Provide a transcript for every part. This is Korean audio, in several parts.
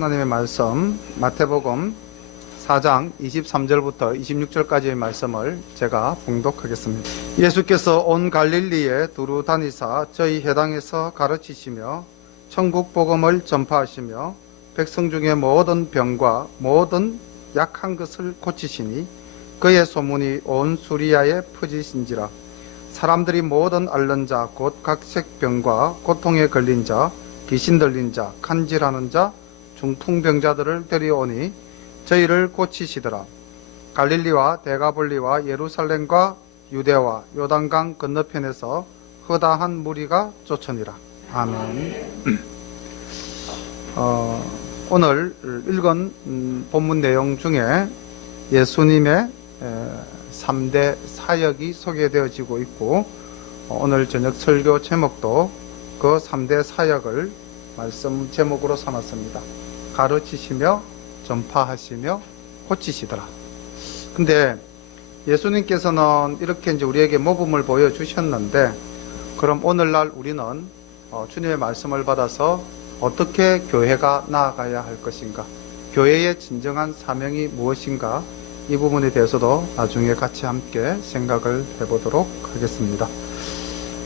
하나님의 말씀 마태복음 4장 23절부터 26절까지의 말씀을 제가 봉독하겠습니다. 예수께서 온 갈릴리에 두루 다니사 저희 회당에서 가르치시며 천국 복음을 전파하시며 백성 중에 모든 병과 모든 약한 것을 고치시니 그의 소문이 온 수리아에 퍼지신지라. 사람들이 모든 앓는 자 곧 각색 병과 고통에 걸린 자 귀신 들린 자 간질하는 자 중풍병자들을 데려오니 저희를 고치시더라. 갈릴리와 데가볼리와 예루살렘과 유대와 요단강 건너편에서 허다한 무리가 쫓으니라. 아멘. 오늘 읽은 본문 내용 중에 예수님의 3대 사역이 소개되어지고 있고, 오늘 저녁 설교 제목도 그 3대 사역을 말씀 제목으로 삼았습니다. 가르치시며 전파하시며 고치시더라. 근데 예수님께서는 이렇게 이제 우리에게 모범을 보여주셨는데, 그럼 오늘날 우리는 주님의 말씀을 받아서 어떻게 교회가 나아가야 할 것인가, 교회의 진정한 사명이 무엇인가, 이 부분에 대해서도 나중에 같이 함께 생각을 해보도록 하겠습니다.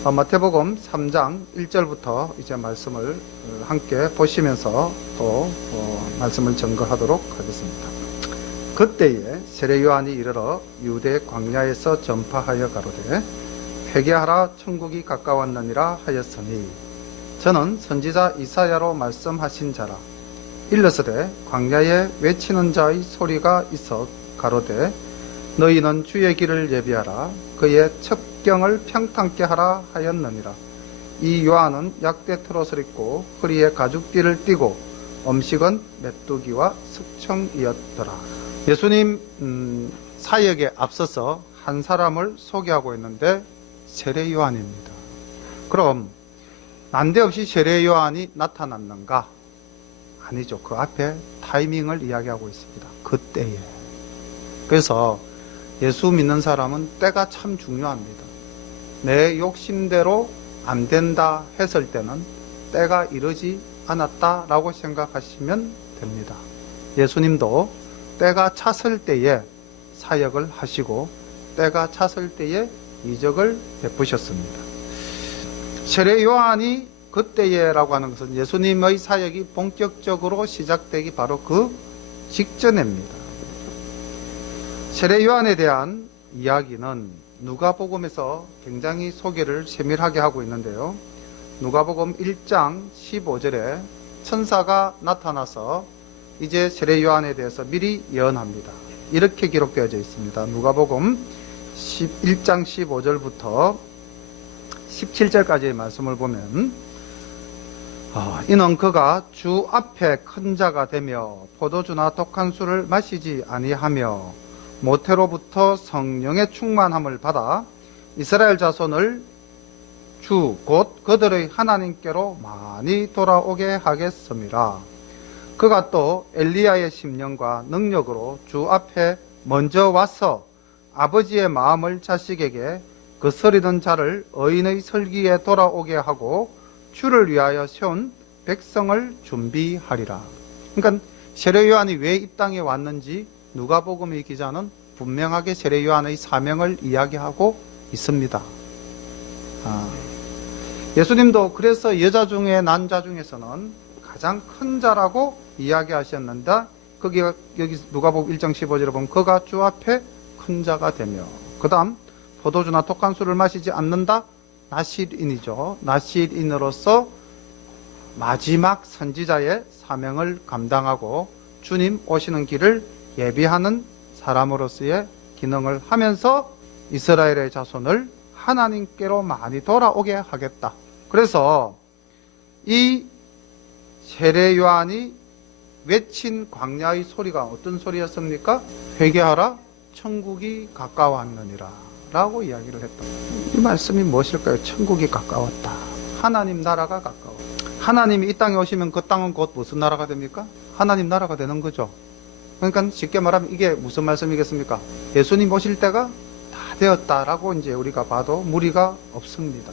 마태복음 3장 1절부터 이제 말씀을 함께 보시면서 또 말씀을 증거하도록 하겠습니다. 그때에 세례 요한이 이르러 유대 광야에서 전파하여 가로되 회개하라 천국이 가까웠느니라 하였으니 저는 선지자 이사야로 말씀하신 자라. 일러서되 광야에 외치는 자의 소리가 있어 가로되 너희는 주의 길을 예비하라 그의 첩경을 평탄케 하라 하였느니라. 이 요한은 약대 트롯을 입고 허리에 가죽띠를 띠고 음식은 메뚜기와 숙청이었더라. 예수님 사역에 앞서서 한 사람을 소개하고 있는데 세례 요한입니다. 그럼 난데없이 세례 요한이 나타났는가? 아니죠. 그 앞에 타이밍을 이야기하고 있습니다. 그때에. 그래서 예수 믿는 사람은 때가 참 중요합니다. 내 욕심대로 안 된다 했을 때는 때가 이르지 않았다라고 생각하시면 됩니다. 예수님도 때가 찼을 때에 사역을 하시고 때가 찼을 때에 이적을 베푸셨습니다. 세례 요한이 그때에라고 하는 것은 예수님의 사역이 본격적으로 시작되기 바로 그 직전입니다. 세례 요한에 대한 이야기는 누가복음에서 굉장히 소개를 세밀하게 하고 있는데요. 누가복음 1장 15절에 천사가 나타나서 이제 세례 요한에 대해서 미리 예언합니다. 이렇게 기록되어져 있습니다. 누가복음 1장 15절부터 17절까지의 말씀을 보면 이는 그가 주 앞에 큰 자가 되며 포도주나 독한 술을 마시지 아니하며 모태로부터 성령의 충만함을 받아 이스라엘 자손을 주 곧 그들의 하나님께로 많이 돌아오게 하겠습니다. 그가 또 엘리야의 심령과 능력으로 주 앞에 먼저 와서 아버지의 마음을 자식에게 거스리는 자를 의인의 설기에 돌아오게 하고 주를 위하여 세운 백성을 준비하리라. 그러니까 세례 요한이 왜 이 땅에 왔는지 누가복음의 기자는 분명하게 세례 요한의 사명을 이야기하고 있습니다. 예수님도 그래서 여자 중에 난 자 중에서는 가장 큰 자라고 이야기하셨는데, 여기 누가복음 1장 15절에 보면 그가 주 앞에 큰 자가 되며, 그 다음 포도주나 독한 술을 마시지 않는다. 나실인이죠. 나실인으로서 마지막 선지자의 사명을 감당하고 주님 오시는 길을 예비하는 사람으로서의 기능을 하면서 이스라엘의 자손을 하나님께로 많이 돌아오게 하겠다. 그래서 이 세례 요한이 외친 광야의 소리가 어떤 소리였습니까? 회개하라 천국이 가까웠느니라 라고 이야기를 했다. 이 말씀이 무엇일까요? 천국이 가까웠다. 하나님 나라가 가까워. 하나님이 이 땅에 오시면 그 땅은 곧 무슨 나라가 됩니까? 하나님 나라가 되는 거죠. 그러니까 쉽게 말하면 이게 무슨 말씀이겠습니까? 예수님 오실 때가 다 되었다라고 이제 우리가 봐도 무리가 없습니다.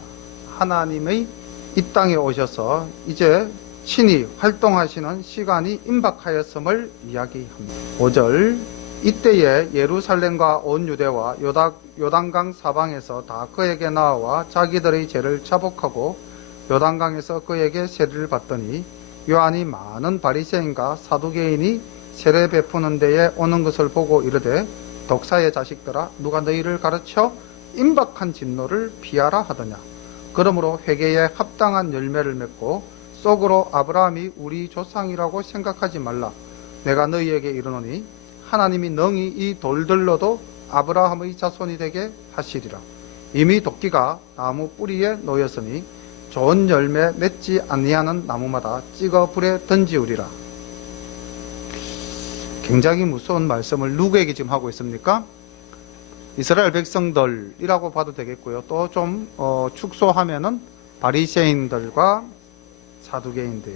하나님의 이 땅에 오셔서 이제 신이 활동하시는 시간이 임박하였음을 이야기합니다. 5절 이때에 예루살렘과 온 유대와 요단강 사방에서 다 그에게 나와 자기들의 죄를 자복하고 요단강에서 그에게 세례를 받더니 요한이 많은 바리새인과 사두개인이 세례 베푸는 데에 오는 것을 보고 이르되 독사의 자식들아 누가 너희를 가르쳐 임박한 진노를 피하라 하더냐. 그러므로 회개에 합당한 열매를 맺고 속으로 아브라함이 우리 조상이라고 생각하지 말라. 내가 너희에게 이르노니 하나님이 능히 이 돌들로도 아브라함의 자손이 되게 하시리라. 이미 도끼가 나무 뿌리에 놓였으니 좋은 열매 맺지 아니하는 나무마다 찍어 불에 던지우리라. 굉장히 무서운 말씀을 누구에게 지금 하고 있습니까? 이스라엘 백성들이라고 봐도 되겠고요. 또 좀 축소하면은 바리새인들과 사두개인들.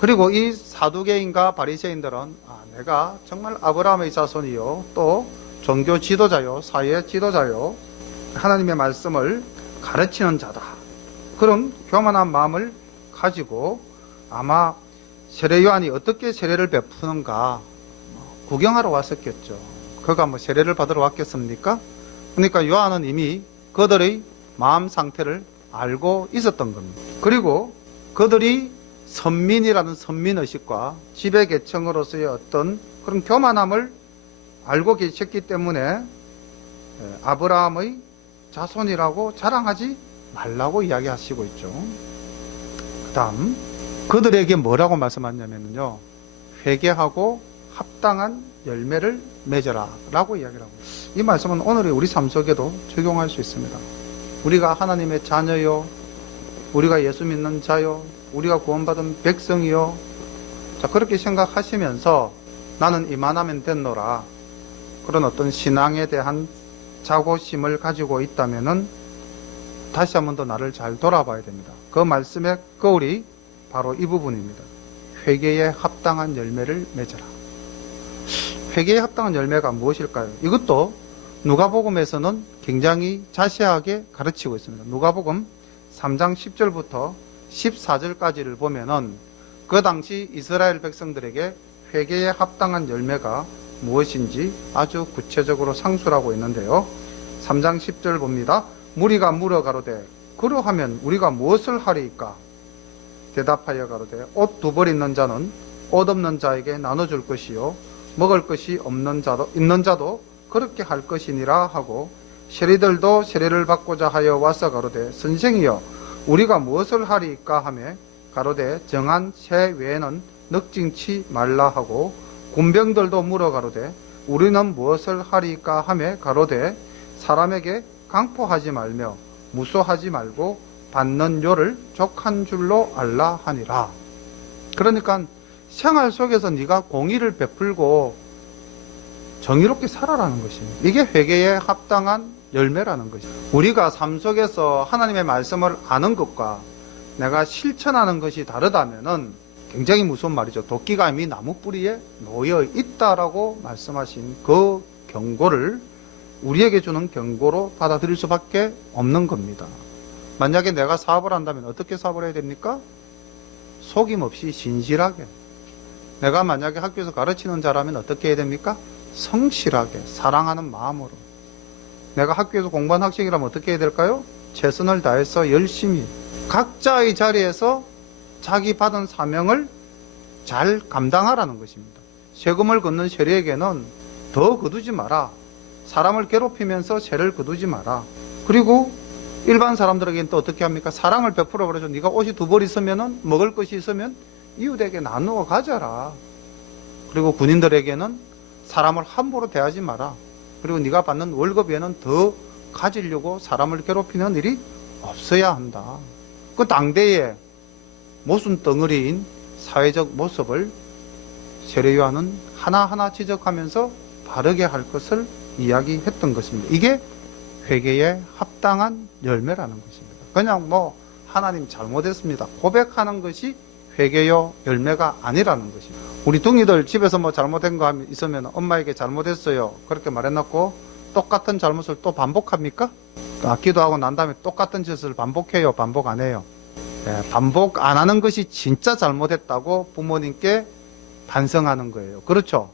그리고 이 사두개인과 바리새인들은 내가 정말 아브라함의 자손이요, 또 종교 지도자요, 사회 지도자요, 하나님의 말씀을 가르치는 자다. 그런 교만한 마음을 가지고 아마 세례 요한이 어떻게 세례를 베푸는가 구경하러 왔었겠죠. 그가 뭐 세례를 받으러 왔겠습니까? 그러니까 요한은 이미 그들의 마음 상태를 알고 있었던 겁니다. 그리고 그들이 선민이라는 선민의식과 지배계층으로서의 어떤 그런 교만함을 알고 계셨기 때문에 아브라함의 자손이라고 자랑하지 말라고 이야기하시고 있죠. 그 다음 그들에게 뭐라고 말씀하냐면요, 회개하고 합당한 열매를 맺어라 라고 이야기를 하고 있습니다. 이 말씀은 오늘의 우리 삶 속에도 적용할 수 있습니다. 우리가 하나님의 자녀요, 우리가 예수 믿는 자요, 우리가 구원받은 백성이요, 자 그렇게 생각하시면서 나는 이만하면 됐노라, 그런 어떤 신앙에 대한 자고심을 가지고 있다면은 다시 한 번 더 나를 잘 돌아봐야 됩니다. 그 말씀의 거울이 바로 이 부분입니다. 회개에 합당한 열매를 맺어라. 회개에 합당한 열매가 무엇일까요? 이것도 누가복음에서는 굉장히 자세하게 가르치고 있습니다. 누가복음 3장 10절부터 14절까지를 보면은 그 당시 이스라엘 백성들에게 회개에 합당한 열매가 무엇인지 아주 구체적으로 상술하고 있는데요. 3장 10절 봅니다. 무리가 물어 가로되 그러하면 우리가 무엇을 하리이까? 대답하여 가로되 옷 두 벌 있는 자는 옷 없는 자에게 나눠줄 것이요 먹을 것이 없는 자도 있는 자도 그렇게 할 것이니라 하고, 세리들도 세례를 받고자 하여 와서 가로되 선생이여 우리가 무엇을 하리이까 하매 가로되 정한 새 외에는 넉징치 말라 하고, 군병들도 물어 가로되 우리는 무엇을 하리이까 하매 가로되 사람에게 강포하지 말며 무소하지 말고 받는 요를 족한 줄로 알라 하니라. 그러니까 생활 속에서 네가 공의를 베풀고 정의롭게 살아라는 것입니다. 이게 회개에 합당한 열매라는 것입니다. 우리가 삶 속에서 하나님의 말씀을 아는 것과 내가 실천하는 것이 다르다면은 굉장히 무서운 말이죠. 도끼가 이미 나무 뿌리에 놓여 있다라고 말씀하신 그 경고를 우리에게 주는 경고로 받아들일 수밖에 없는 겁니다. 만약에 내가 사업을 한다면 어떻게 사업을 해야 됩니까? 속임없이 진실하게. 내가 만약에 학교에서 가르치는 자라면 어떻게 해야 됩니까? 성실하게, 사랑하는 마음으로. 내가 학교에서 공부한 학생이라면 어떻게 해야 될까요? 최선을 다해서 열심히 각자의 자리에서 자기 받은 사명을 잘 감당하라는 것입니다. 세금을 걷는 세리에게는 더 거두지 마라. 사람을 괴롭히면서 세를 거두지 마라. 그리고 일반 사람들에게는 또 어떻게 합니까? 사랑을 베풀어 그러죠. 네가 옷이 두 벌 있으면은 먹을 것이 있으면 이웃에게 나누어 가져라. 그리고 군인들에게는 사람을 함부로 대하지 마라. 그리고 네가 받는 월급에는 더 가지려고 사람을 괴롭히는 일이 없어야 한다. 그 당대의 모순 덩어리인 사회적 모습을 세례 요한은 하나하나 지적하면서 바르게 할 것을 이야기했던 것입니다. 이게 회개에 합당한 열매라는 것입니다. 그냥 뭐 하나님 잘못했습니다 고백하는 것이 회개요 열매가 아니라는 것입니다. 우리 둥이들 집에서 뭐 잘못된 거 있으면 엄마에게 잘못했어요 그렇게 말해놓고 똑같은 잘못을 또 반복합니까? 기도하고 난 다음에 똑같은 짓을 반복해요? 반복 안 해요? 반복 안 하는 것이 진짜 잘못했다고 부모님께 반성하는 거예요. 그렇죠?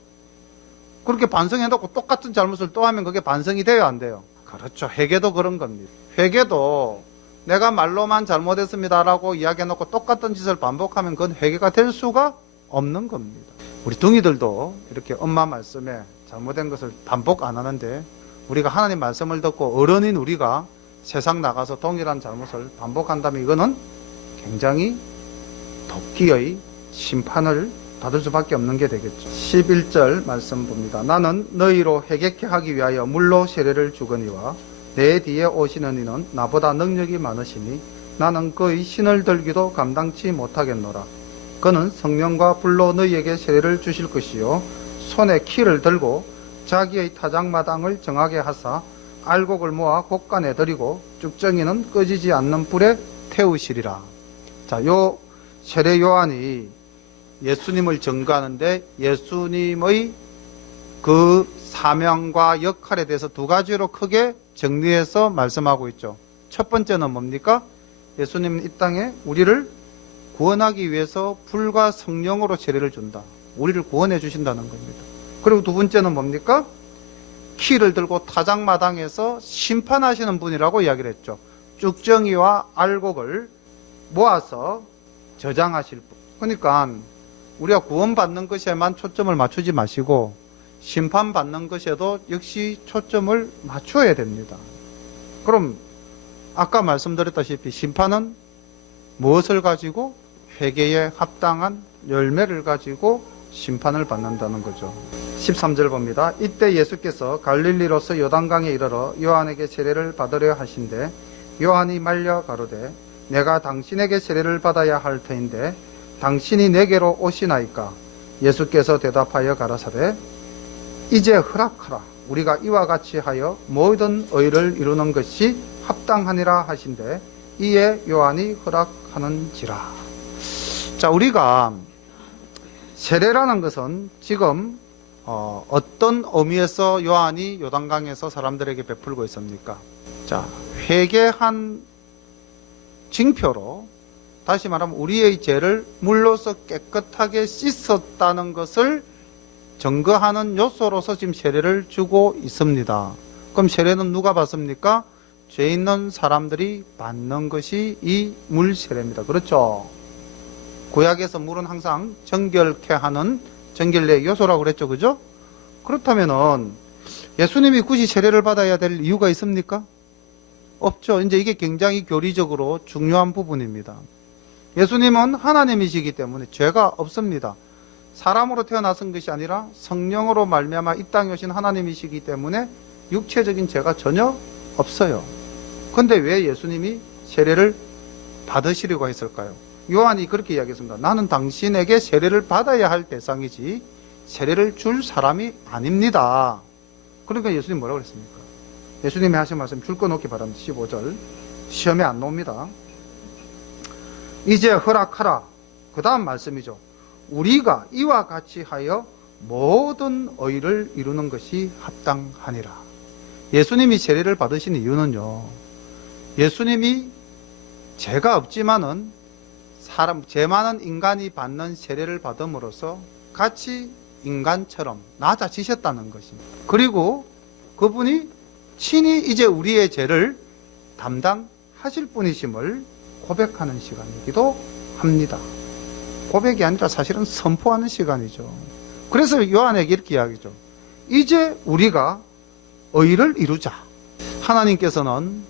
그렇게 반성해놓고 똑같은 잘못을 또 하면 그게 반성이 돼요, 안 돼요? 그렇죠. 회개도 그런 겁니다. 회개도 내가 말로만 잘못했습니다라고 이야기해놓고 똑같은 짓을 반복하면 그건 회개가 될 수가 없는 겁니다. 우리 둥이들도 이렇게 엄마 말씀에 잘못된 것을 반복 안 하는데 우리가 하나님 말씀을 듣고 어른인 우리가 세상 나가서 동일한 잘못을 반복한다면 이거는 굉장히 dob기의 심판을 받을 수밖에 없는 게 되겠죠. 11절 말씀 봅니다. 나는 너희로 회개케 하기 위하여 물로 세례를 주거니와 내 뒤에 오시는 이는 나보다 능력이 많으시니 나는 그의 신을 들기도 감당치 못하겠노라. 그는 성령과 불로 너희에게 세례를 주실 것이요 손에 키를 들고 자기의 타작마당을 정하게 하사 알곡을 모아 곡간에 들이고 쭉정이는 꺼지지 않는 불에 태우시리라. 자, 요 세례 요한이 예수님을 증거하는데 예수님의 그 사명과 역할에 대해서 두 가지로 크게 정리해서 말씀하고 있죠. 첫 번째는 뭡니까? 예수님은 이 땅에 우리를 구원하기 위해서 불과 성령으로 세례를 준다. 우리를 구원해 주신다는 겁니다. 그리고 두 번째는 뭡니까? 키를 들고 타작마당에서 심판하시는 분이라고 이야기를 했죠. 쭉정이와 알곡을 모아서 저장하실 분. 그러니까 우리가 구원받는 것에만 초점을 맞추지 마시고 심판받는 것에도 역시 초점을 맞춰야 됩니다. 그럼 아까 말씀드렸다시피 심판은 무엇을 가지고? 회개에 합당한 열매를 가지고 심판을 받는다는 거죠. 13절 봅니다. 이때 예수께서 갈릴리로서 요단강에 이르러 요한에게 세례를 받으려 하신대 요한이 말려 가로되 내가 당신에게 세례를 받아야 할 터인데 당신이 내게로 오시나이까? 예수께서 대답하여 가라사대 이제 허락하라. 우리가 이와 같이 하여 모든 의를 이루는 것이 합당하니라 하신대 이에 요한이 허락하는지라. 자, 우리가 세례라는 것은 지금 어떤 의미에서 요한이 요단강에서 사람들에게 베풀고 있습니까? 자, 회개한 징표로 다시 말하면 우리의 죄를 물로서 깨끗하게 씻었다는 것을 증거하는 요소로서 지금 세례를 주고 있습니다. 그럼 세례는 누가 받습니까? 죄 있는 사람들이 받는 것이 이 물 세례입니다. 그렇죠? 구약에서 물은 항상 정결케 하는 정결의 요소라고 그랬죠. 그죠? 그렇다면은 예수님이 굳이 세례를 받아야 될 이유가 있습니까? 없죠. 이제 이게 굉장히 교리적으로 중요한 부분입니다. 예수님은 하나님이시기 때문에 죄가 없습니다. 사람으로 태어나신 것이 아니라 성령으로 말미암아 이 땅에 오신 하나님이시기 때문에 육체적인 죄가 전혀 없어요. 그런데 왜 예수님이 세례를 받으시려고 했을까요? 요한이 그렇게 이야기했습니다. 나는 당신에게 세례를 받아야 할 대상이지 세례를 줄 사람이 아닙니다. 그러니까 예수님 뭐라고 그랬습니까? 예수님이 하신 말씀 줄 거 놓기 바랍니다. 15절 시험에 안 나옵니다. 이제 허락하라. 그 다음 말씀이죠. 우리가 이와 같이 하여 모든 의를 이루는 것이 합당하니라. 예수님이 세례를 받으신 이유는요, 예수님이 죄가 없지만은 죄 많은 인간이 받는 세례를 받음으로써 같이 인간처럼 낮아지셨다는 것입니다. 그리고 그분이 친히 이제 우리의 죄를 담당하실 분이심을 고백하는 시간이기도 합니다. 고백이 아니라 사실은 선포하는 시간이죠. 그래서 요한에게 이렇게 이야기죠. 이제 우리가 의를 이루자. 하나님께서는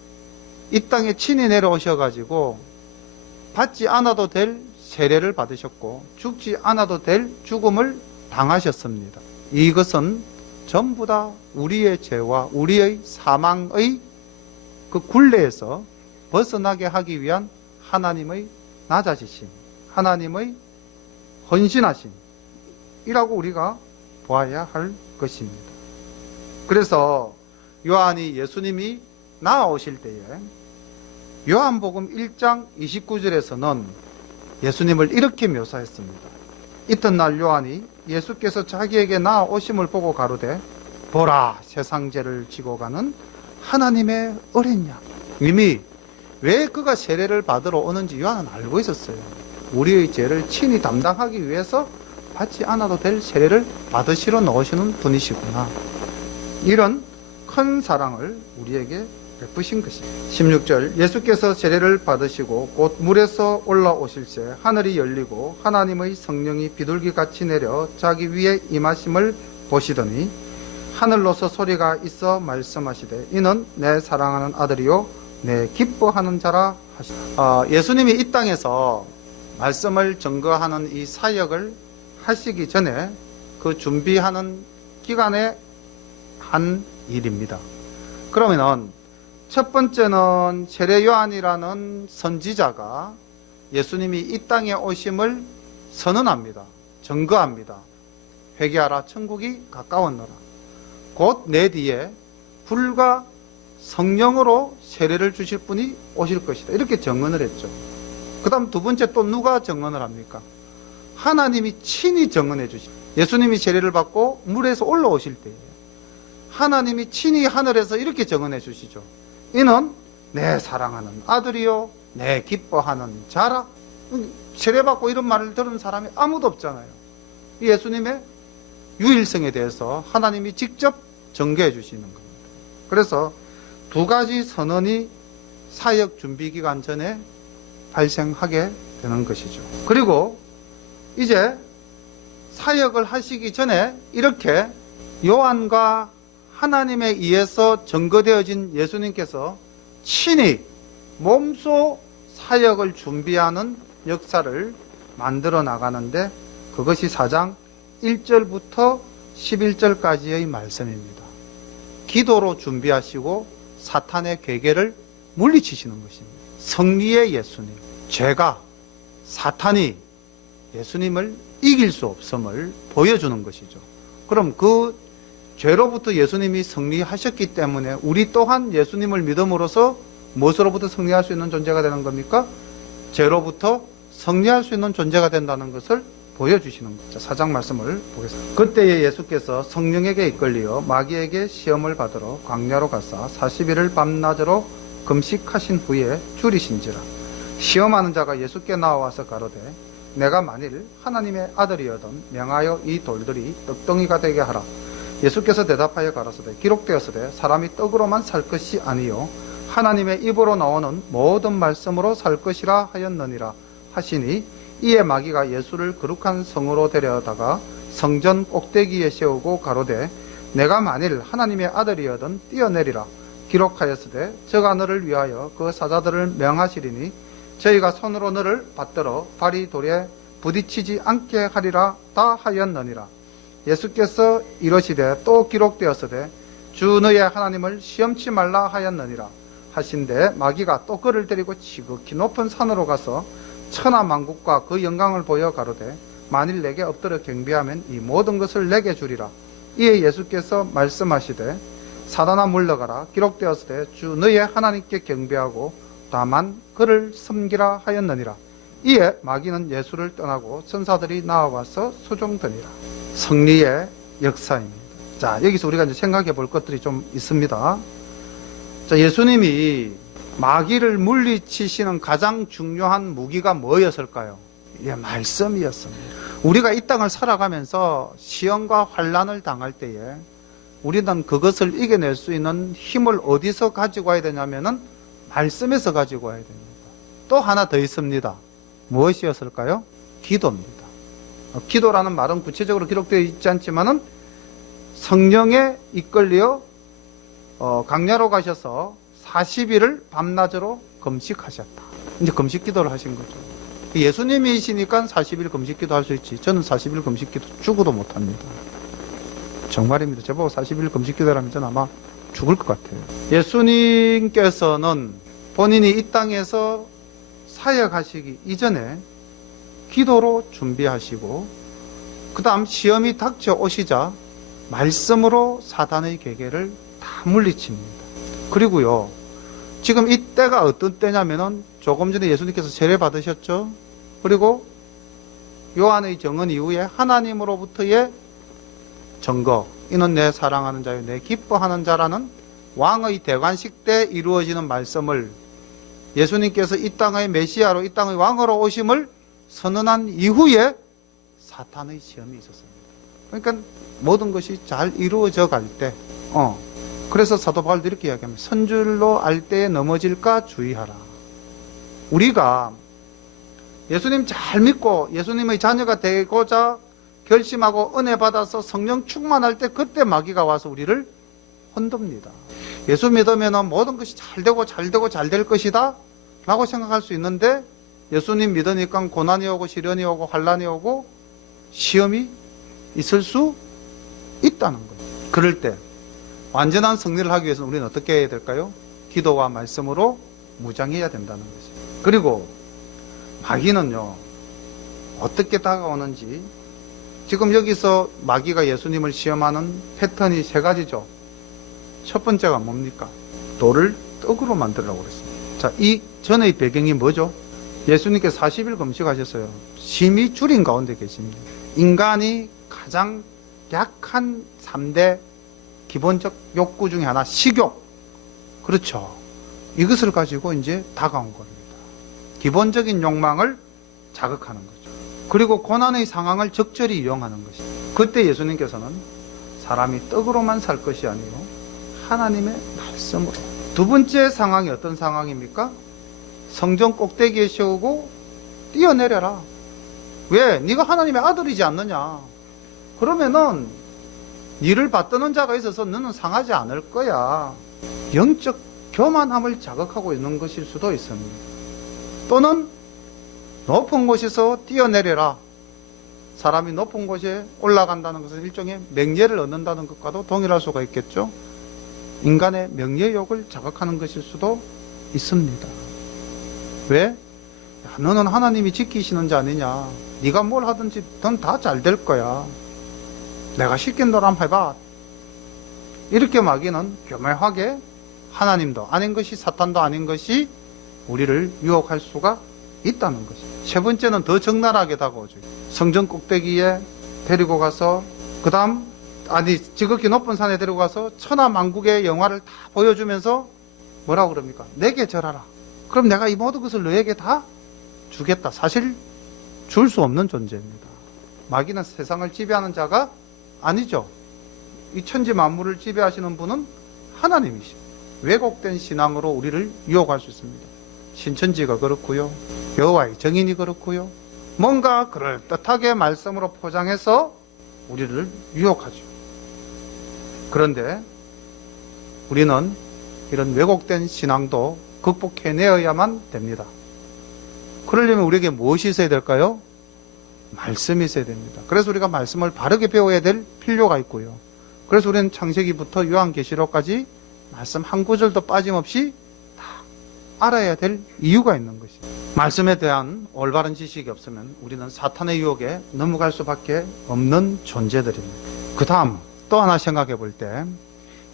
이 땅에 친히 내려오셔가지고 받지 않아도 될 세례를 받으셨고 죽지 않아도 될 죽음을 당하셨습니다. 이것은 전부 다 우리의 죄와 우리의 사망의 그 굴레에서 벗어나게 하기 위한 하나님의 낮아지심, 하나님의 헌신하심 이라고 우리가 보아야 할 것입니다. 그래서 요한이 예수님이 나아오실 때에 요한복음 1장 29절에서는 예수님을 이렇게 묘사했습니다. 이튿날 요한이 예수께서 자기에게 나아오심을 보고 가로되 보라 세상 죄를 지고 가는 하나님의 어린 양. 이미 왜 그가 세례를 받으러 오는지 요한은 알고 있었어요. 우리의 죄를 친히 담당하기 위해서 받지 않아도 될 세례를 받으시러 나오시는 분이시구나. 이런 큰 사랑을 우리에게 베푸신 것입니다. 16절, 예수께서 세례를 받으시고 곧 물에서 올라오실새 하늘이 열리고 하나님의 성령이 비둘기같이 내려 자기 위에 임하심을 보시더니 하늘로서 소리가 있어 말씀하시되 이는 내 사랑하는 아들이요 내 기뻐하는 자라 하시다. 예수님이 이 땅에서 말씀을 증거하는 이 사역을 하시기 전에 그 준비하는 기간에 한 일입니다. 그러면은 첫 번째는 세례 요한이라는 선지자가 예수님이 이 땅에 오심을 선언합니다. 증거합니다. 회개하라, 천국이 가까웠노라. 곧 내 뒤에 불과 성령으로 세례를 주실 분이 오실 것이다. 이렇게 증언을 했죠. 그 다음 두 번째 또 누가 증언을 합니까? 하나님이 친히 증언해 주십니다. 예수님이 세례를 받고 물에서 올라오실 때에 하나님이 친히 하늘에서 이렇게 증언해 주시죠. 이는 내 사랑하는 아들이요 내 기뻐하는 자라. 세례받고 이런 말을 들은 사람이 아무도 없잖아요. 예수님의 유일성에 대해서 하나님이 직접 증거해 주시는 겁니다. 그래서 두 가지 선언이 사역 준비 기간 전에 발생하게 되는 것이죠. 그리고 이제 사역을 하시기 전에 이렇게 요한과 하나님에 의해서 증거되어진 예수님께서 친히 몸소 사역을 준비하는 역사를 만들어 나가는데 그것이 4장 1절부터 11절까지의 말씀입니다. 기도로 준비하시고 사탄의 괴계를 물리치시는 것입니다. 성리의 예수님, 죄가, 사탄이 예수님을 이길 수 없음을 보여주는 것이죠. 그럼 그 죄로부터 예수님이 승리하셨기 때문에 우리 또한 예수님을 믿음으로써 무엇으로부터 승리할 수 있는 존재가 되는 겁니까? 죄로부터 승리할 수 있는 존재가 된다는 것을 보여주시는 거죠. 4장 말씀을 보겠습니다. 그때에 예수께서 성령에게 이끌리어 마귀에게 시험을 받으러 광야로 가사 40일을 밤낮으로 금식하신 후에 줄이신지라. 시험하는 자가 예수께 나와서 가로되 내가 만일 하나님의 아들이여든 명하여 이 돌들이 떡덩이가 되게 하라. 예수께서 대답하여 가라사대 기록되었으되 사람이 떡으로만 살 것이 아니요 하나님의 입으로 나오는 모든 말씀으로 살 것이라 하였느니라 하시니 이에 마귀가 예수를 거룩한 성으로 데려다가 성전 꼭대기에 세우고 가로되 내가 만일 하나님의 아들이여든 뛰어내리라. 기록하였으되 저가 너를 위하여 그 사자들을 명하시리니 저희가 손으로 너를 받들어 발이 돌에 부딪히지 않게 하리라 다 하였느니라. 예수께서 이러시되 또 기록되었으되 주 너의 하나님을 시험치 말라 하였느니라 하신데 마귀가 또 그를 데리고 지극히 높은 산으로 가서 천하 만국과 그 영광을 보여 가로되 만일 내게 엎드려 경배하면 이 모든 것을 내게 주리라. 이에 예수께서 말씀하시되 사단아 물러가라. 기록되었으되 주 너의 하나님께 경배하고 다만 그를 섬기라 하였느니라. 이에 마귀는 예수를 떠나고 천사들이 나와와서 수종드니라. 승리의 역사입니다. 자, 여기서 우리가 이제 생각해 볼 것들이 좀 있습니다. 자, 예수님이 마귀를 물리치시는 가장 중요한 무기가 뭐였을까요? 예, 말씀이었습니다. 우리가 이 땅을 살아가면서 시험과 환난을 당할 때에 우리는 그것을 이겨낼 수 있는 힘을 어디서 가지고 와야 되냐면은 말씀에서 가지고 와야 됩니다. 또 하나 더 있습니다. 무엇이었을까요? 기도입니다. 기도라는 말은 구체적으로 기록되어 있지 않지만은 성령에 이끌려 강야로 가셔서 40일을 밤낮으로 금식하셨다. 이제 금식 기도를 하신 거죠. 예수님이시니까 40일 금식 기도 할 수 있지. 저는 40일 금식 기도 죽어도 못합니다. 정말입니다. 저보고 40일 금식 기도라면 저는 아마 죽을 것 같아요. 예수님께서는 본인이 이 땅에서 사역하시기 이전에 기도로 준비하시고 그 다음 시험이 닥쳐오시자 말씀으로 사단의 계계를 다 물리칩니다. 그리고요, 지금 이 때가 어떤 때냐면은 조금 전에 예수님께서 세례 받으셨죠. 그리고 요한의 증언 이후에 하나님으로부터의 증거, 이는 내 사랑하는 자요 내 기뻐하는 자라는 왕의 대관식 때 이루어지는 말씀을 예수님께서 이 땅의 메시아로, 이 땅의 왕으로 오심을 선언한 이후에 사탄의 시험이 있었습니다. 그러니까 모든 것이 잘 이루어져 갈 때, 그래서 사도 바울도 이렇게 이야기합니다. 선줄로 알 때에 넘어질까 주의하라. 우리가 예수님 잘 믿고 예수님의 자녀가 되고자 결심하고 은혜 받아서 성령 충만할 때, 그때 마귀가 와서 우리를 흔듭니다. 예수 믿으면 모든 것이 잘 되고 잘 될 것이다 라고 생각할 수 있는데, 예수님 믿으니까 고난이 오고 시련이 오고 환난이 오고 시험이 있을 수 있다는 거예요. 그럴 때 완전한 승리를 하기 위해서는 우리는 어떻게 해야 될까요? 기도와 말씀으로 무장해야 된다는 거죠. 그리고 마귀는요, 어떻게 다가오는지, 지금 여기서 마귀가 예수님을 시험하는 패턴이 세 가지죠. 첫 번째가 뭡니까? 돌을 떡으로 만들라고 그랬습니다. 자, 이 전의 배경이 뭐죠? 예수님께서 40일 금식하셨어요. 심히 줄인 가운데 계십니다. 인간이 가장 약한 3대 기본적 욕구 중에 하나, 식욕. 그렇죠. 이것을 가지고 이제 다가온 겁니다. 기본적인 욕망을 자극하는 거죠. 그리고 고난의 상황을 적절히 이용하는 것이죠. 그때 예수님께서는 사람이 떡으로만 살 것이 아니고 하나님의 말씀으로. 두 번째 상황이 어떤 상황입니까? 성전 꼭대기에 세우고 뛰어내려라. 왜? 네가 하나님의 아들이지 않느냐. 그러면은 니를 받드는 자가 있어서 너는 상하지 않을 거야. 영적 교만함을 자극하고 있는 것일 수도 있습니다. 또는 높은 곳에서 뛰어내려라. 사람이 높은 곳에 올라간다는 것은 일종의 명예를 얻는다는 것과도 동일할 수가 있겠죠. 인간의 명예욕을 자극하는 것일 수도 있습니다. 왜? 야, 너는 하나님이 지키시는 자 아니냐. 네가 뭘 하든지 넌 다 잘 될 거야. 내가 시킨 대로 한번 해봐. 이렇게 마귀는 교묘하게 하나님도 아닌 것이, 사탄도 아닌 것이 우리를 유혹할 수가 있다는 것이죠. 세 번째는 더 적나라하게 다가오죠. 성전 꼭대기에 데리고 가서, 그 다음 지극히 높은 산에 데리고 가서 천하만국의 영화를 다 보여주면서 뭐라고 그럽니까? 내게 절하라. 그럼 내가 이 모든 것을 너에게 다 주겠다. 사실 줄 수 없는 존재입니다. 마귀는 세상을 지배하는 자가 아니죠. 이 천지 만물을 지배하시는 분은 하나님이십니다. 왜곡된 신앙으로 우리를 유혹할 수 있습니다. 신천지가 그렇고요, 여호와의 정인이 그렇고요, 뭔가 그럴듯하게 말씀으로 포장해서 우리를 유혹하죠. 그런데 우리는 이런 왜곡된 신앙도 극복해내어야만 됩니다. 그러려면 우리에게 무엇이 있어야 될까요? 말씀이 있어야 됩니다. 그래서 우리가 말씀을 바르게 배워야 될 필요가 있고요. 그래서 우리는 창세기부터 요한계시록까지 말씀 한 구절도 빠짐없이 다 알아야 될 이유가 있는 것입니다. 말씀에 대한 올바른 지식이 없으면 우리는 사탄의 유혹에 넘어갈 수밖에 없는 존재들입니다. 그 다음 또 하나 생각해 볼 때,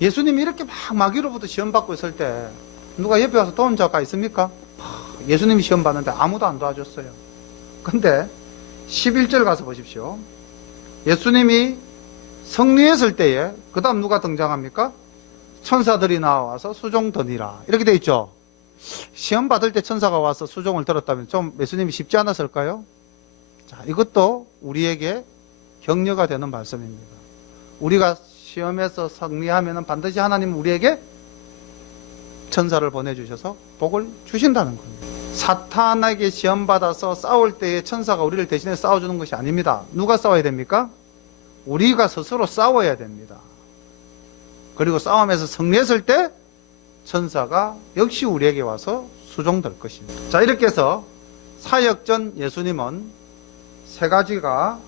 예수님이 이렇게 막 마귀로부터 시험받고 있을 때 누가 옆에 와서 도운 자가 있습니까? 예수님이 시험 받는데 아무도 안 도와줬어요. 근데 11절 가서 보십시오. 예수님이 승리했을 때에 그 다음 누가 등장합니까? 천사들이 나와서 수종 드니라, 이렇게 돼 있죠. 시험 받을 때 천사가 와서 수종을 들었다면 좀 예수님이 쉽지 않았을까요? 자, 이것도 우리에게 격려가 되는 말씀입니다. 우리가 시험에서 승리하면 반드시 하나님은 우리에게 천사를 보내주셔서 복을 주신다는 겁니다. 사탄에게 시험받아서 싸울 때에 천사가 우리를 대신해 싸워주는 것이 아닙니다. 누가 싸워야 됩니까? 우리가 스스로 싸워야 됩니다. 그리고 싸움에서 승리했을 때 천사가 역시 우리에게 와서 수종될 것입니다. 자, 이렇게 해서 사역전 예수님은 세 가지가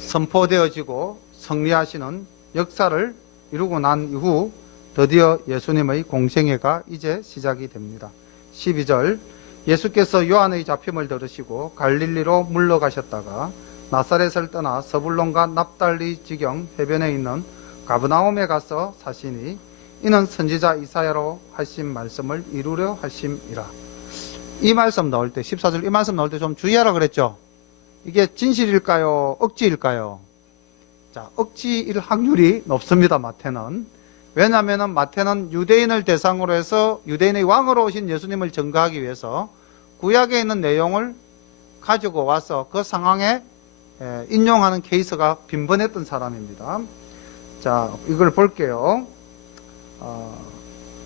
선포되어지고 승리하시는 역사를 이루고 난 이후 드디어 예수님의 공생애가 이제 시작이 됩니다. 12절, 예수께서 요한의 잡힘을 들으시고 갈릴리로 물러가셨다가 나사렛을 떠나 서불론과 납달리 지경 해변에 있는 가브나움에 가서 사시니 이는 선지자 이사야로 하신 말씀을 이루려 하심이라. 이 말씀 나올 때, 14절 이 말씀 나올 때 좀 주의하라 그랬죠. 이게 진실일까요? 억지일까요? 자, 억지일 확률이 높습니다. 마태는. 왜냐하면 마태는 유대인을 대상으로 해서 유대인의 왕으로 오신 예수님을 증거하기 위해서 구약에 있는 내용을 가지고 와서 그 상황에 인용하는 케이스가 빈번했던 사람입니다. 자, 이걸 볼게요.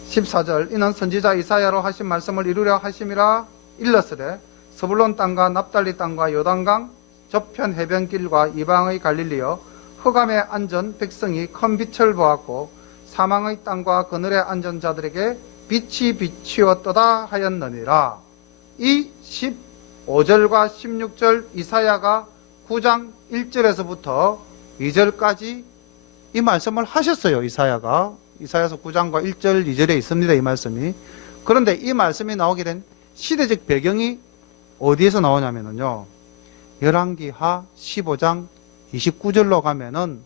14절, 이는 선지자 이사야로 하신 말씀을 이루려 하심이라 일렀으되 스불론 땅과 납달리 땅과 요단강 저편 해변길과 이방의 갈릴리여 흑암에 앉은 백성이 큰 빛을 보았고 사망의 땅과 그늘에 앉은 자들에게 빛이 비치었도다 하였느니라. 이 15절과 16절 이사야가 9장 1절에서부터 2절까지 이 말씀을 하셨어요. 이사야서 9장과 1절 2절에 있습니다. 이 말씀이. 그런데 이 말씀이 나오게 된 시대적 배경이 어디에서 나오냐면요, 열왕기하 15장 29절로 가면은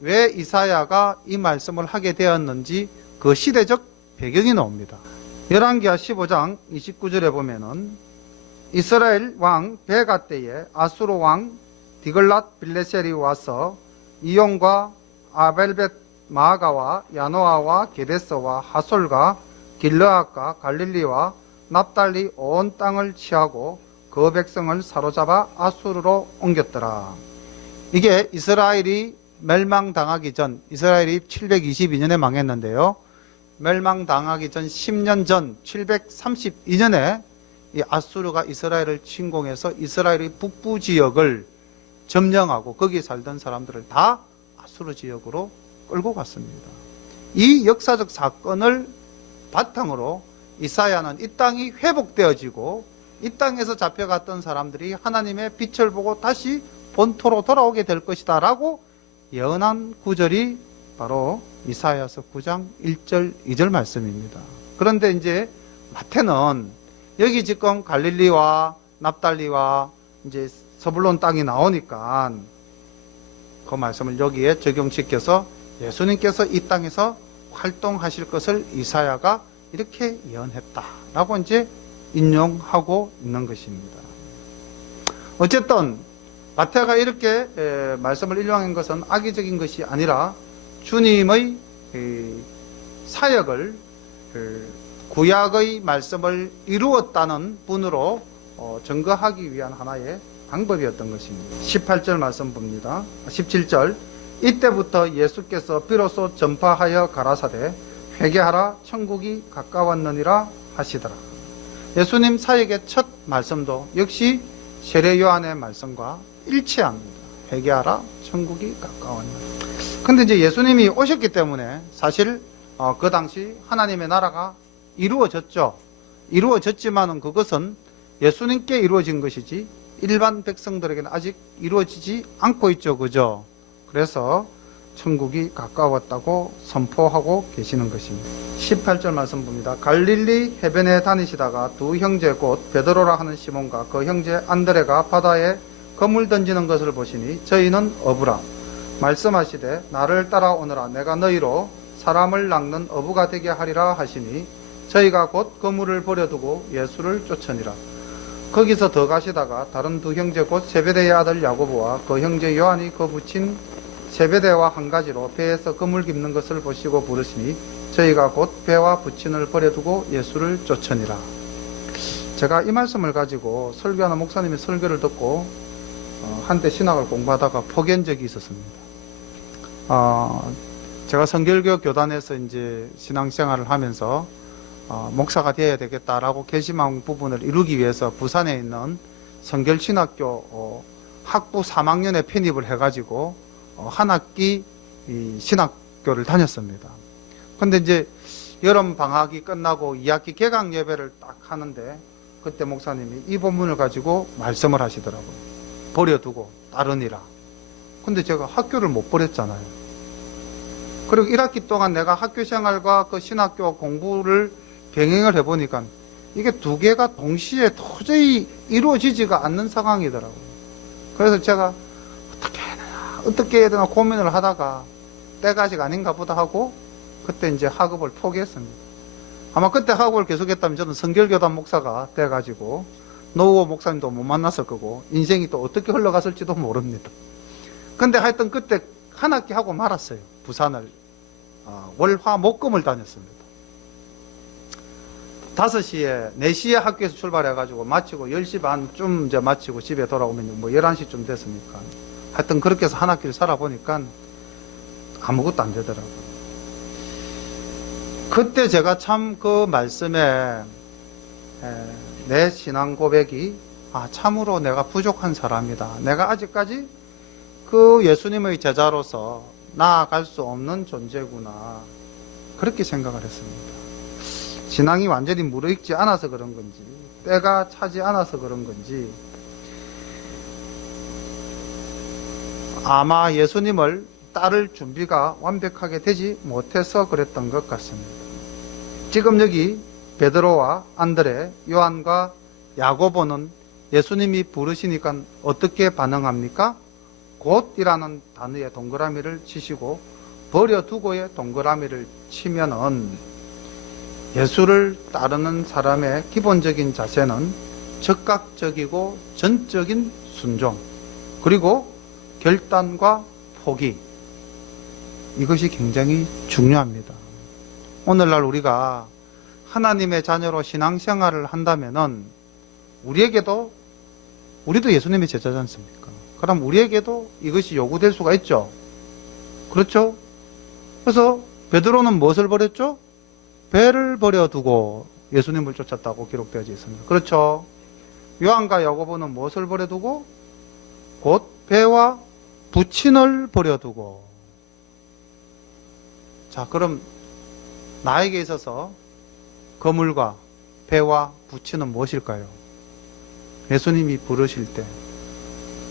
왜 이사야가 이 말씀을 하게 되었는지 그 시대적 배경이 나옵니다. 열왕기하 15장 29절에 보면은 이스라엘 왕 베가 때에 아수르 왕 디글랏 빌레셀이 와서 이용과 아벨벳 마아가와 야노아와 게데스와 하솔과 길르앗과 갈릴리와 납달리 온 땅을 취하고 그 백성을 사로잡아 아수르로 옮겼더라. 이게 이스라엘이 멸망당하기 전, 이스라엘이 722년에 망했는데요, 멸망당하기 전 10년 전 732년에 이 아수르가 이스라엘을 침공해서 이스라엘의 북부 지역을 점령하고 거기에 살던 사람들을 다 아수르 지역으로 끌고 갔습니다. 이 역사적 사건을 바탕으로 이사야는 이 땅이 회복되어지고 이 땅에서 잡혀갔던 사람들이 하나님의 빛을 보고 다시 본토로 돌아오게 될 것이다 라고 예언한 구절이 바로 이사야서 9장 1절 2절 말씀입니다. 그런데 이제 마태는 여기 지금 갈릴리와 납달리와 이제 서불론 땅이 나오니까 그 말씀을 여기에 적용시켜서 예수님께서 이 땅에서 활동하실 것을 이사야가 이렇게 예언했다라고 이제 인용하고 있는 것입니다. 어쨌든 마태가 이렇게 말씀을 인용한 것은 악의적인 것이 아니라 주님의 사역을 구약의 말씀을 이루었다는 분으로 증거하기 위한 하나의 방법이었던 것입니다. 18절 말씀 봅니다. 17절, 이때부터 예수께서 비로소 전파하여 가라사대 회개하라 천국이 가까웠느니라 하시더라. 예수님 사역의 첫 말씀도 역시 세례 요한의 말씀과 일치합니다. 회개하라 천국이 가까웠느니라. 근데 이제 예수님이 오셨기 때문에 사실 그 당시 하나님의 나라가 이루어졌죠. 이루어졌지만은 그것은 예수님께 이루어진 것이지 일반 백성들에게는 아직 이루어지지 않고 있죠. 그죠? 그래서 천국이 가까웠다고 선포하고 계시는 것입니다. 18절 말씀 봅니다. 갈릴리 해변에 다니시다가 두 형제 곧 베드로라 하는 시몬과 그 형제 안드레가 바다에 그물 던지는 것을 보시니 저희는 어부라. 말씀하시되 나를 따라오너라. 내가 너희로 사람을 낚는 어부가 되게 하리라 하시니 저희가 곧 그물을 버려두고 예수를 쫓으니라. 거기서 더 가시다가 다른 두 형제 곧 세베대의 아들 야고보와 그 형제 요한이 그 붙인 세베대와 한 가지로 배에서 그물 깁는 것을 보시고 부르시니 저희가 곧 배와 부친을 버려두고 예수를 쫓으니라. 제가 이 말씀을 가지고 설교하는 목사님의 설교를 듣고 한때 신학을 공부하다가 포기한 적이 있었습니다. 제가 성결교 교단에서 이제 신앙생활을 하면서 목사가 되어야 되겠다라고 결심한 부분을 이루기 위해서 부산에 있는 성결신학교 학부 3학년에 편입을 해가지고 한 학기 신학교를 다녔습니다. 근데 이제 여름 방학이 끝나고 2학기 개강 예배를 딱 하는데 그때 목사님이 이 본문을 가지고 말씀을 하시더라고요. 버려두고 따르니라. 근데 제가 학교를 못 버렸잖아요. 그리고 1학기 동안 내가 학교 생활과 그 신학교 공부를 병행을 해보니까 이게 두 개가 동시에 도저히 이루어지지가 않는 상황이더라고요. 그래서 제가 어떻게 해야 되나 고민을 하다가 때가 아직 아닌가 보다 하고 그때 이제 학업을 포기했습니다. 아마 그때 학업을 계속했다면 저는 성결교단 목사가 돼가지고 노우호 목사님도 못 만났을 거고 인생이 또 어떻게 흘러갔을지도 모릅니다. 근데 하여튼 그때 한 학기 하고 말았어요. 부산을 월화 목금을 다녔습니다. 5시에 4시에 학교에서 출발해가지고 마치고 10시 반쯤 이제 마치고 집에 돌아오면 뭐 11시쯤 됐으니까 하여튼 그렇게 해서 한 학기를 살아보니까 아무것도 안 되더라고요. 그때 제가 참 그 말씀에 내 신앙 고백이 참으로 내가 부족한 사람이다. 내가 아직까지 그 예수님의 제자로서 나아갈 수 없는 존재구나. 그렇게 생각을 했습니다. 신앙이 완전히 무르익지 않아서 그런 건지, 때가 차지 않아서 그런 건지, 아마 예수님을 따를 준비가 완벽하게 되지 못해서 그랬던 것 같습니다. 지금 여기 베드로와 안드레, 요한과 야고보는 예수님이 부르시니까 어떻게 반응합니까? 곧이라는 단어의 동그라미를 치시고 버려두고의 동그라미를 치면은 예수를 따르는 사람의 기본적인 자세는 적극적이고 전적인 순종, 그리고 결단과 포기, 이것이 굉장히 중요합니다. 오늘날 우리가 하나님의 자녀로 신앙생활을 한다면은 우리도 예수님의 제자지 않습니까? 그럼 우리에게도 이것이 요구될 수가 있죠. 그렇죠? 그래서 베드로는 무엇을 버렸죠? 배를 버려두고 예수님을 쫓았다고 기록되어 있습니다. 그렇죠? 요한과 야고보는 무엇을 버려두고? 곧 배와 부친을 버려두고. 자, 그럼 나에게 있어서 거물과 배와 부친은 무엇일까요? 예수님이 부르실 때,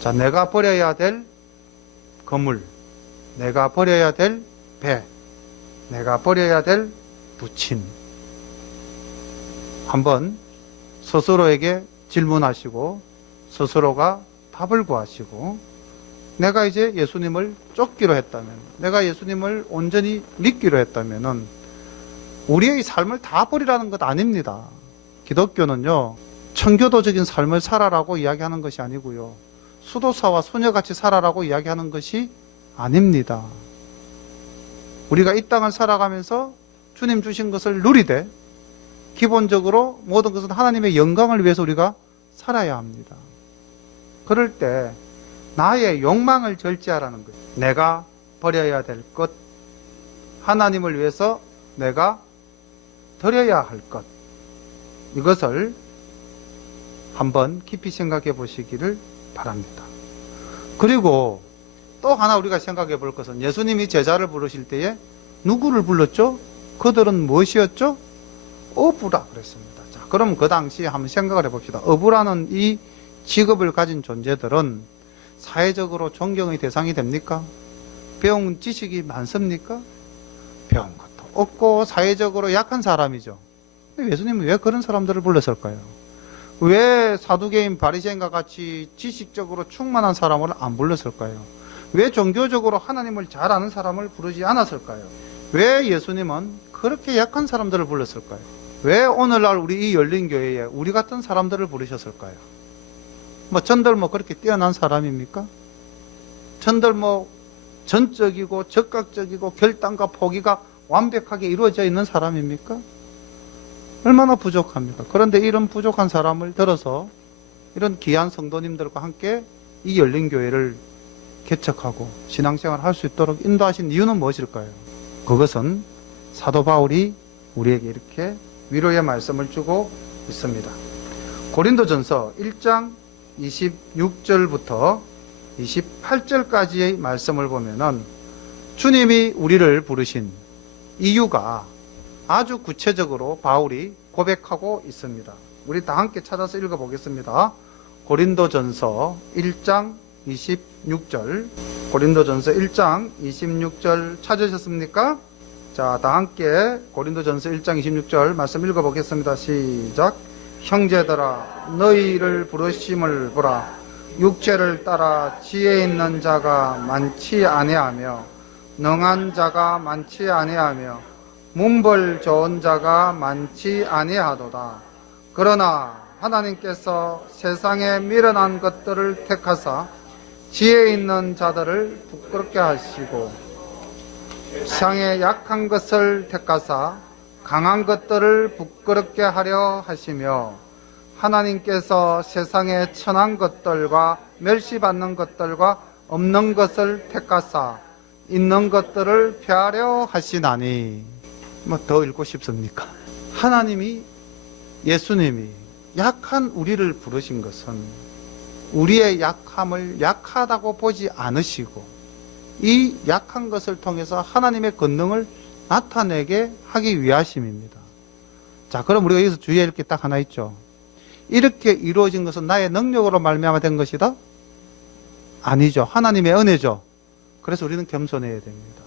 자, 내가 버려야 될 거물, 내가 버려야 될 배, 내가 버려야 될 부친. 한번 스스로에게 질문하시고 스스로가 답을 구하시고, 내가 이제 예수님을 쫓기로 했다면, 내가 예수님을 온전히 믿기로 했다면은 우리의 삶을 다 버리라는 것 아닙니다. 기독교는요, 청교도적인 삶을 살아라고 이야기하는 것이 아니고요, 수도사와 소녀같이 살아라고 이야기하는 것이 아닙니다. 우리가 이 땅을 살아가면서 주님 주신 것을 누리되 기본적으로 모든 것은 하나님의 영광을 위해서 우리가 살아야 합니다. 그럴 때 나의 욕망을 절제하라는 거예요. 내가 버려야 될 것, 하나님을 위해서 내가 드려야 할 것, 이것을 한번 깊이 생각해 보시기를 바랍니다. 그리고 또 하나 우리가 생각해 볼 것은, 예수님이 제자를 부르실 때에 누구를 불렀죠? 그들은 무엇이었죠? 어부라 그랬습니다. 자, 그럼 그 당시에 한번 생각을 해봅시다. 어부라는 이 직업을 가진 존재들은 사회적으로 존경의 대상이 됩니까? 배운 지식이 많습니까? 배운 것도 없고 사회적으로 약한 사람이죠. 예수님은 왜 그런 사람들을 불렀을까요? 왜 사두개인 바리새인과 같이 지식적으로 충만한 사람을 안 불렀을까요? 왜 종교적으로 하나님을 잘 아는 사람을 부르지 않았을까요? 왜 예수님은 그렇게 약한 사람들을 불렀을까요? 왜 오늘날 우리 이 열린교회에 우리 같은 사람들을 부르셨을까요? 전들 그렇게 뛰어난 사람입니까? 전들 전적이고 적극적이고 결단과 포기가 완벽하게 이루어져 있는 사람입니까? 얼마나 부족합니까? 그런데 이런 부족한 사람을 들어서 이런 귀한 성도님들과 함께 이 열린교회를 개척하고 신앙생활을 할 수 있도록 인도하신 이유는 무엇일까요? 그것은 사도 바울이 우리에게 이렇게 위로의 말씀을 주고 있습니다. 고린도전서 1장 26절부터 28절까지의 말씀을 보면은 주님이 우리를 부르신 이유가 아주 구체적으로 바울이 고백하고 있습니다. 우리 다 함께 찾아서 읽어보겠습니다. 고린도전서 1장 26절, 고린도전서 1장 26절 찾으셨습니까? 자, 다 함께 고린도전서 1장 26절 말씀 읽어보겠습니다. 시작. 형제들아, 너희를 부르심을 보라. 육체를 따라 지혜 있는 자가 많지 아니하며 능한 자가 많지 아니하며 문벌 좋은 자가 많지 아니하도다. 그러나 하나님께서 세상에 미련한 것들을 택하사 지혜 있는 자들을 부끄럽게 하시고 세상에 약한 것을 택하사 강한 것들을 부끄럽게 하려 하시며 하나님께서 세상에 천한 것들과 멸시받는 것들과 없는 것을 택하사 있는 것들을 폐하려 하시나니. 뭐 더 읽고 싶습니까? 하나님이, 예수님이 약한 우리를 부르신 것은 우리의 약함을 약하다고 보지 않으시고 이 약한 것을 통해서 하나님의 권능을 나타내게 하기 위하심입니다. 자, 그럼 우리가 여기서 주의해야 할 게 딱 하나 있죠. 이렇게 이루어진 것은 나의 능력으로 말미암아 된 것이다? 아니죠. 하나님의 은혜죠. 그래서 우리는 겸손해야 됩니다.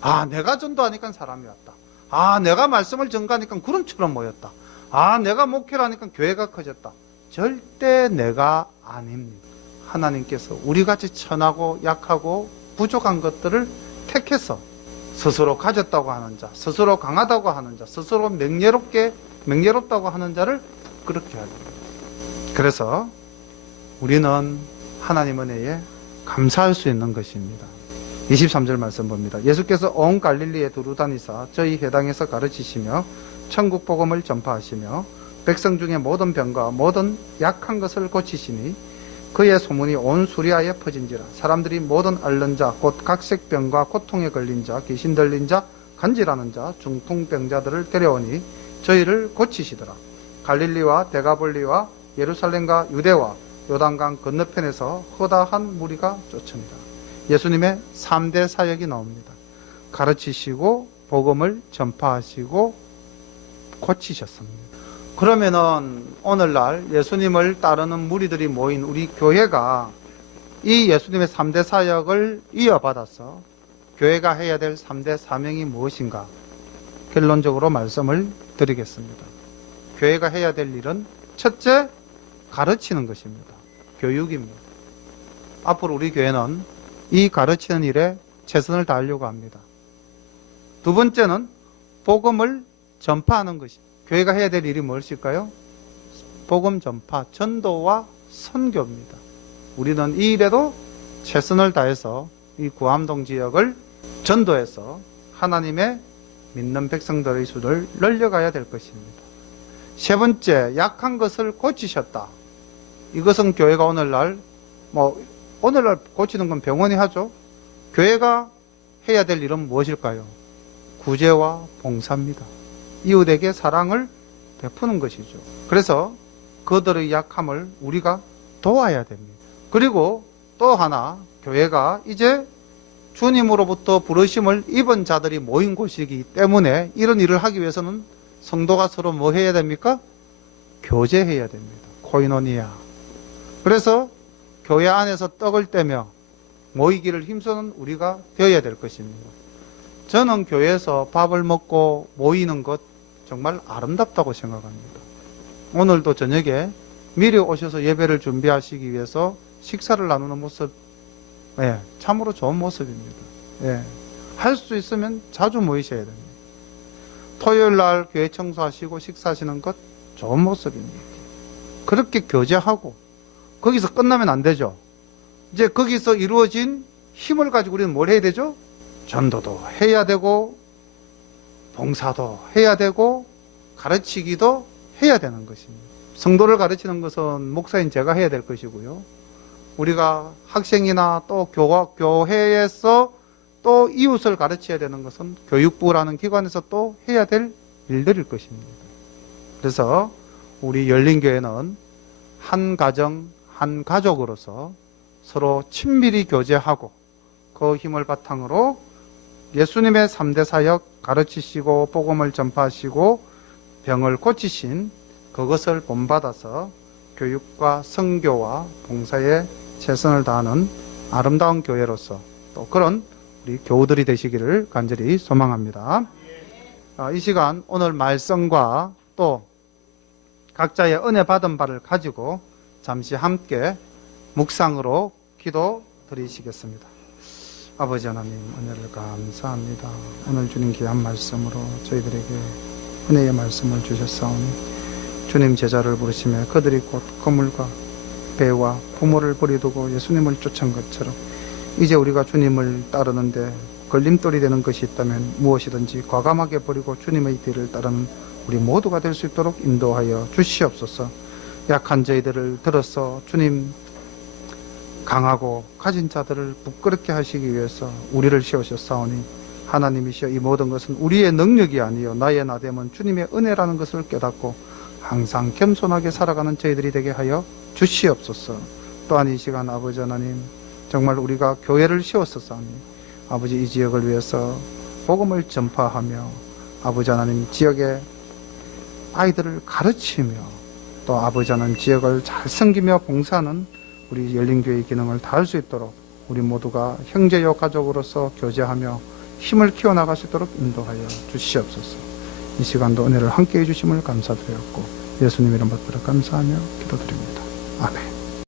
아, 내가 전도하니까 사람이 왔다. 아, 내가 말씀을 전가하니까 구름처럼 모였다. 아, 내가 목회를 하니까 교회가 커졌다. 절대 내가 아닙니다. 하나님께서 우리같이 천하고 약하고 부족한 것들을 택해서 스스로 가졌다고 하는 자, 스스로 강하다고 하는 자, 스스로 명예롭다고 하는 자를 그렇게 합니다. 그래서 우리는 하나님 은혜에 감사할 수 있는 것입니다. 23절 말씀 봅니다. 예수께서 온 갈릴리에 두루 다니사 저희 회당에서 가르치시며 천국 복음을 전파하시며 백성 중에 모든 병과 모든 약한 것을 고치시니 그의 소문이 온 수리아에 퍼진지라. 사람들이 모든 앓는 자 곧 각색 병과 고통에 걸린 자, 귀신 들린 자, 간질하는 자, 중풍병자들을 데려오니 저희를 고치시더라. 갈릴리와 데가볼리와 예루살렘과 유대와 요단강 건너편에서 허다한 무리가 쫓습니다. 예수님의 3대 사역이 나옵니다. 가르치시고 복음을 전파하시고 고치셨습니다. 그러면은 오늘날 예수님을 따르는 무리들이 모인 우리 교회가 이 예수님의 3대 사역을 이어받아서 교회가 해야 될 3대 사명이 무엇인가? 결론적으로 말씀을 드리겠습니다. 교회가 해야 될 일은 첫째, 가르치는 것입니다. 교육입니다. 앞으로 우리 교회는 이 가르치는 일에 최선을 다하려고 합니다. 두 번째는 복음을 전파하는 것입니다. 교회가 해야 될 일이 무엇일까요? 복음 전파, 전도와 선교입니다. 우리는 이 일에도 최선을 다해서 이 구암동 지역을 전도해서 하나님의 믿는 백성들의 수를 늘려가야 될 것입니다. 세 번째, 약한 것을 고치셨다. 이것은 교회가 오늘날 고치는 건 병원이 하죠. 교회가 해야 될 일은 무엇일까요? 구제와 봉사입니다. 이웃에게 사랑을 베푸는 것이죠. 그래서 그들의 약함을 우리가 도와야 됩니다. 그리고 또 하나, 교회가 이제 주님으로부터 부르심을 입은 자들이 모인 곳이기 때문에 이런 일을 하기 위해서는 성도가 서로 뭐 해야 됩니까? 교제해야 됩니다. 코이노니아. 그래서 교회 안에서 떡을 떼며 모이기를 힘쓰는 우리가 되어야 될 것입니다. 저는 교회에서 밥을 먹고 모이는 것 정말 아름답다고 생각합니다. 오늘도 저녁에 미리 오셔서 예배를 준비하시기 위해서 식사를 나누는 모습, 참으로 좋은 모습입니다. 할 수 있으면 자주 모이셔야 됩니다. 토요일 날 교회 청소하시고 식사하시는 것 좋은 모습입니다. 그렇게 교제하고 거기서 끝나면 안 되죠. 이제 거기서 이루어진 힘을 가지고 우리는 뭘 해야 되죠? 전도도 해야 되고 봉사도 해야 되고 가르치기도 해야 되는 것입니다. 성도를 가르치는 것은 목사인 제가 해야 될 것이고요. 우리가 학생이나 또 교회에서 또 이웃을 가르쳐야 되는 것은 교육부라는 기관에서 또 해야 될 일들일 것입니다. 그래서 우리 열린교회는 한 가정, 한 가족으로서 서로 친밀히 교제하고 그 힘을 바탕으로 예수님의 3대 사역 가르치시고 복음을 전파하시고 병을 고치신 그것을 본받아서 교육과 선교와 봉사에 최선을 다하는 아름다운 교회로서 또 그런 우리 교우들이 되시기를 간절히 소망합니다. 이 시간 오늘 말씀과 또 각자의 은혜 받은 바를 가지고 잠시 함께 묵상으로 기도 드리시겠습니다. 아버지 하나님, 은혜를 감사합니다. 오늘 주님 귀한 말씀으로 저희들에게 은혜의 말씀을 주셨사오니 주님 제자를 부르시며 그들이 곧 그물과 배와 부모를 버리두고 예수님을 쫓은 것처럼 이제 우리가 주님을 따르는데 걸림돌이 되는 것이 있다면 무엇이든지 과감하게 버리고 주님의 뒤를 따르는 우리 모두가 될 수 있도록 인도하여 주시옵소서. 약한 저희들을 들어서 주님 강하고 가진 자들을 부끄럽게 하시기 위해서 우리를 세우셨사오니 하나님이시여 이 모든 것은 우리의 능력이 아니요 나의 나됨은 주님의 은혜라는 것을 깨닫고 항상 겸손하게 살아가는 저희들이 되게 하여 주시옵소서. 또한 이 시간 아버지 하나님 정말 우리가 교회를 세웠었사오니 아버지 이 지역을 위해서 복음을 전파하며 아버지 하나님 지역의 아이들을 가르치며 또 아버지 하나님 지역을 잘 섬기며 봉사하는 우리 열린교회의 기능을 다할 수 있도록 우리 모두가 형제요 가족으로서 교제하며 힘을 키워나갈 수 있도록 인도하여 주시옵소서. 이 시간도 은혜를 함께 해주심을 감사드렸고 예수님 이름 받들어 감사하며 기도드립니다. 아멘.